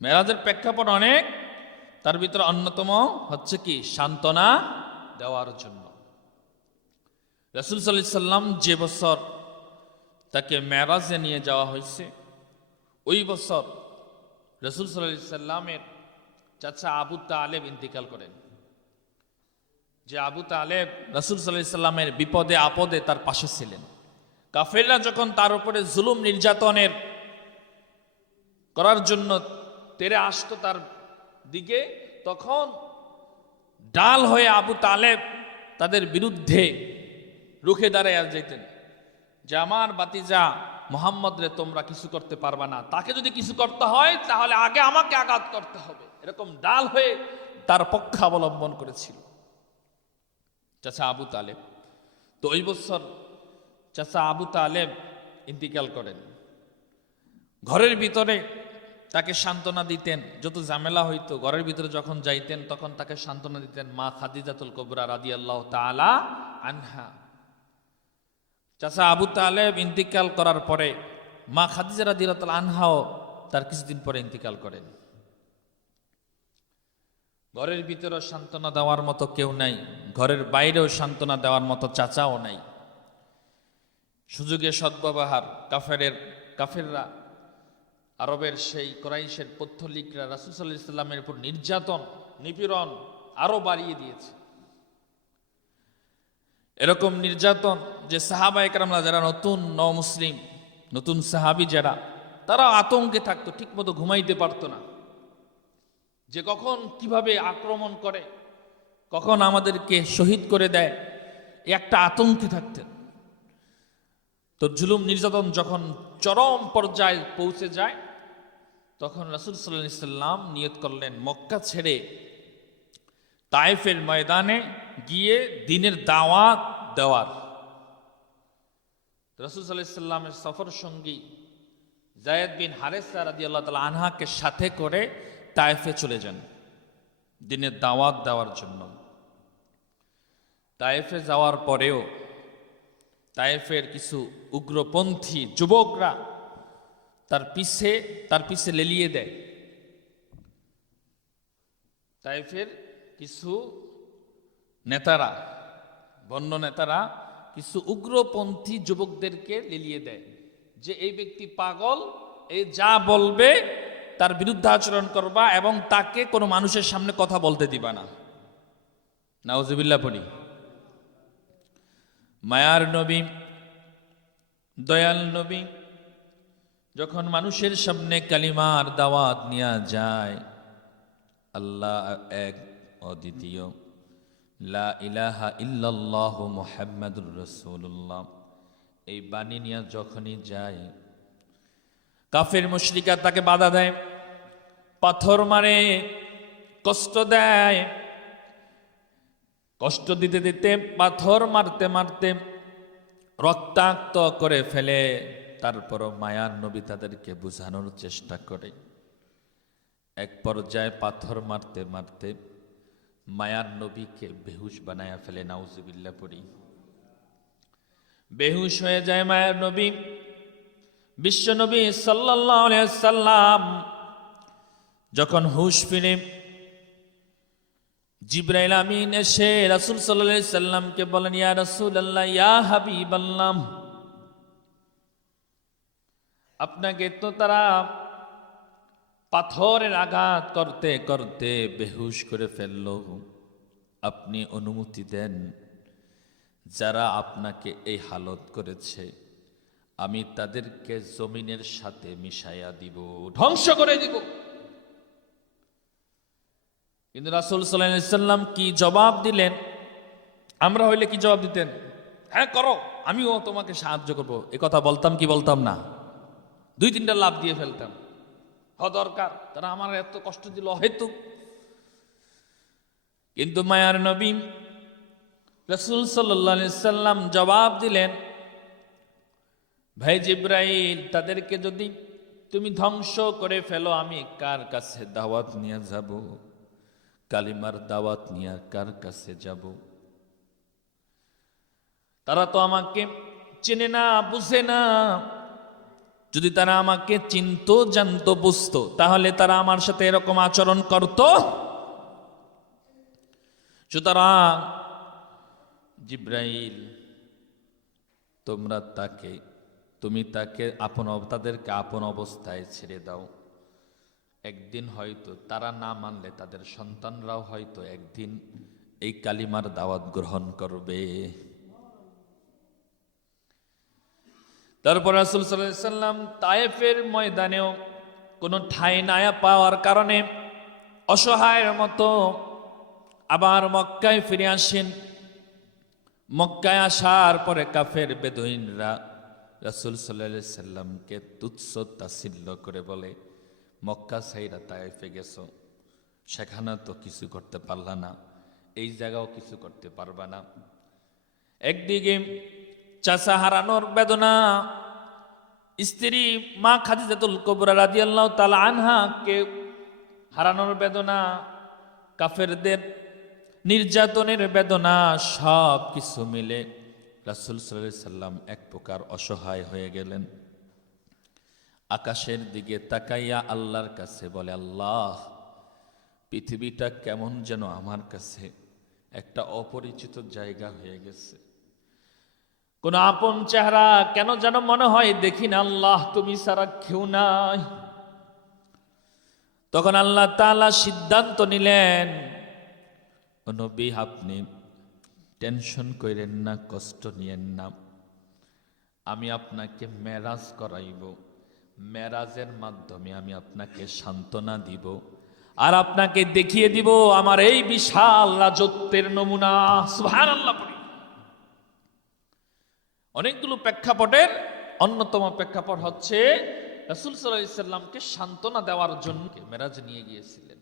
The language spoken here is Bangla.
মেরাজের প্রেক্ষাপট অনেক, তার ভিতরে অন্যতম হচ্ছে কি সান্ত্বনা দেওয়ার জন্য। রাসূল সাল্লাল্লাহু আলাইহি সাল্লাম যে বছর তাকে মেরাজে নিয়ে যাওয়া হয়েছে, ওই বছর রাসূল সাল্লাল্লাহু আলাইহি সাল্লামের চাচা আবু তালেব ইন্তিকাল করেন। যে আবু তালেব রাসূল সাল্লাল্লাহু আলাইহি সাল্লামের বিপদে আপদে তার পাশে ছিলেন। কাফেররা যখন তার উপরে জুলুম নির্যাতনের করার জন্য তেরে আসতো তার দিকে, তখন ডাল হয়ে আবু তালেব তাদের বিরুদ্ধে রুখে দাঁড়াইয়া যেতেন যে আমার বাতিজা মুহাম্মদ রে তোমরা কিছু করতে পারবা না, তাকে যদি কিছু করতে হয় তাহলে আগে আমাকে আঘাত করতে হবে, এরকম ডাল হয়ে তার পক্ষাবলম্বন করেছিল চাচা আবু তালেব। তো ওই বছর চাচা আবু তালেব ইন্তিকাল করেন। ঘরের ভিতরে তাকে সান্ত্বনা দিতেন, যত ঝামেলা হইতো ঘরের ভিতরে যখন যাইতেন তখন তাকে সান্ত্বনা দিতেন মা খাদিজাতুল কুবরা রাদিয়াল্লাহু তাআলা আনহা। চাচা আবু তালেব ইন্তিকাল করার পরে মা খাদিজা রাদিয়াল্লাহু তাআলা আনহাও তার কিছুদিন পরে ইন্তিকাল করেন। ঘরের ভিতরেও সান্ত্বনা দেওয়ার মতো কেউ নাই, ঘরের বাইরেও সান্ত্বনা দেওয়ার মতো চাচাও নাই। সুযোগে সদ্ব্যবহার, কাফেররা আরবের সেই কুরাইশের পথ্যলিকরা রাসূল সাল্লাল্লাহু আলাইহি সাল্লামের উপর নির্যাতন নিপীড়ন আরো বাড়িয়ে দিয়েছে। এরকম নির্যাতন যে সাহাবায়ে কেরামরা যারা নতুন মুসলিম, নতুন সাহাবী যারা, তারা আতঙ্কে থাকতো, ঠিক মতো ঘুমাইতে পারতো না, যে কখন কিভাবে আক্রমণ করে, কখন আমাদেরকে শহীদ করে দেয়, একটা আতঙ্কে থাকতেন। তো জুলুম নির্যাতন যখন চরম পর্যায়ে পৌঁছে যায়, তখন রাসূল সাল্লাল্লাহু আলাইহি সাল্লাম নিয়ত করলেন মক্কা ছেড়ে তায়েফের ময়দানে গিয়ে দ্বীনের দাওয়াত দেওয়ার। রাসূল সাল্লাল্লাহু আলাইহি সাল্লামের সফর সঙ্গী যায়েদ বিন হারেসা রাদিয়াল্লাহু তাআলা আনহাকে সাথে করে তায়েফে চলে যান দ্বীনের দাওয়াত দেওয়ার জন্য। তায়েফে যাওয়ার পরেও তায়েফের কিছু উগ্রপন্থী যুবকরা তার পিছে লেলিয়ে দেয়। তায়েফের কিছু নেতারা, বন্য নেতারা কিছু উগ্রপন্থী যুবকদেরকে লেলিয়ে দেয় যে এই ব্যক্তি পাগল, এই যা বলবে তার বিরুদ্ধে আচরণ করবা এবং তাকে কোনো মানুষের সামনে কথা বলতে দিবা না। নাউজুবিল্লাহ পড়ি। মায়ার নবী, দয়াল নবী যখন মানুষের সামনে কালিমার দাওয়াত নিয়ে যায়, আল্লাহ এক অদ্বিতীয়, লা ইলাহা ইল্লাল্লাহু মুহাম্মাদুর রাসূলুল্লাহ, এই বাণী নিয়ে যখনই যায়, কাফের মুশরিকা তাকে বাধা দেয়, পাথর মারে, কষ্ট দেয়। কষ্ট দিতে দিতে, পাথর মারতে মারতে রক্তাক্ত করে ফেলে। তারপরও মায়ার নবী তাদেরকে বুঝানোর চেষ্টা করে। এক পর্যায়ে পাথর মারতে মারতে মায়ার নবীকে বেহুশ বানায়া ফেলে। নাউজুবিল্লাহ পড়ি। বেহুশ হয়ে যায় মায়ার নবী। বিশ্ব নবী সাল্লাল্লাহু আলাইহি সাল্লাম যখন হুশ ফিরে, জিবরাইল আমিন এসে রাসূল সাল্লাল্লাহু আলাইহি সাল্লামকে বলেন, ইয়া রাসূলুল্লাহ, ইয়া হাবিবাল্লাহ, আপনাকে তো তারা পাথরের আঘাত করতে করতে বেহুশ করে ফেলল, আপনি অনুমতি দেন যারা আপনাকে এই হালত করেছে আমি তাদেরকে জমিনের সাথে মিশাইয়া দিব, ধ্বংস করে দিব। কিন্তু রাসূল সাল্লাল্লাহু আলাইহি সাল্লাম কি জবাব দিলেন? আমরা হইলে কি জবাব দিতেন? হ্যাঁ করো, আমিও তোমাকে সাহায্য করব, এ কথা বলতাম কি বলতাম না? 2-3টা লাভ দিয়ে ফেলতাম। দরকার, তারা আমার এত কষ্ট দিল হয়তো। কিন্তু মায়ার নবী রাসূল সাল্লাল্লাহু আলাইহি সাল্লাম জবাব দিলেন, ভাই জিবরাইল, তাদেরকে যদি তুমি ধ্বংস করে ফেলো, আমি কার কাছে দাওয়াত নিয়ে যাব? কালিমার দাওয়াত নিয়ে কার কাছে যাব? তারা তো আমাকে চেনে না, বুঝে না। যদি তারা আমাকে চিনতো, জানতো, বুঝতো, তাহলে তারা আমার সাথে এরকম আচরণ করত। সুতরাং জিব্রাইল, তুমি তাকে তাদেরকে আপন অবস্থায় ছেড়ে দাও। একদিন হয়তো তারা না মানলে তাদের সন্তানরাও হয়তো একদিন এই কালিমার দাওয়াত গ্রহণ করবে। তারপর রাসূল সাল্লাল্লাহু আলাইহি সাল্লাম তায়েফের ময়দানেও কোনো ঠাঁই না পাওয়ার কারণে অসহায়ের মতো আবার মক্কায় ফিরে আসেন। মক্কায় আসার পরে কাফের বেদুইনরা রাসূল সাল্লাল্লাহু আলাইহি সাল্লামকে তুচ্ছ তাচ্ছিল্য করে বলে, মক্কা ছাইরা তায়েফে গেছো, সেখানে তো কিছু করতে পারলা না, এই জায়গাও কিছু করতে পারবা না। একদিকে চাচা হারানোর বেদনা, স্ত্রী মা খাদিজাতুল কুবরা রাদিয়াল্লাহু তাআলা আনহাকে হারানোর বেদনা, কাফেরদের নির্যাতনের বেদনা, সব কিছু মিলে রাসূল সাল্লাল্লাহু আলাইহি সাল্লাম এক প্রকার অসহায় হয়ে গেলেন। আকাশের দিকে তাকাইয়া আল্লাহর কাছে বলে, আল্লাহ, পৃথিবীটা কেমন যেন আমার কাছে একটা অপরিচিত জায়গা হয়ে গেছে। কোন আপন চেহারা কেন যেন মনে হয় দেখি না, আল্লাহ তুমি ছাড়া কেউ নাই। তখন আল্লাহ তাআলা সিদ্ধান্ত নিলেন, ও নবী, আপনি টেনশন করেন না, কষ্ট নিয়েন না, আমি আপনাকে মেরাজ করাইব। মেরাজের মাধ্যমে আমি আপনাকে সান্ত্বনা দিব আর আপনাকে দেখিয়ে দিব আমার এই বিশাল রাজত্বের নমুনা। সুবহানাল্লাহ। অনেকগুলো প্রেক্ষাপটের অন্যতম প্রেক্ষাপট হচ্ছে রাসূল সাল্লাল্লাহু আলাইহি সাল্লামকে সান্ত্বনা দেওয়ার জন্য মেরাজ নিয়ে গিয়েছিলেন।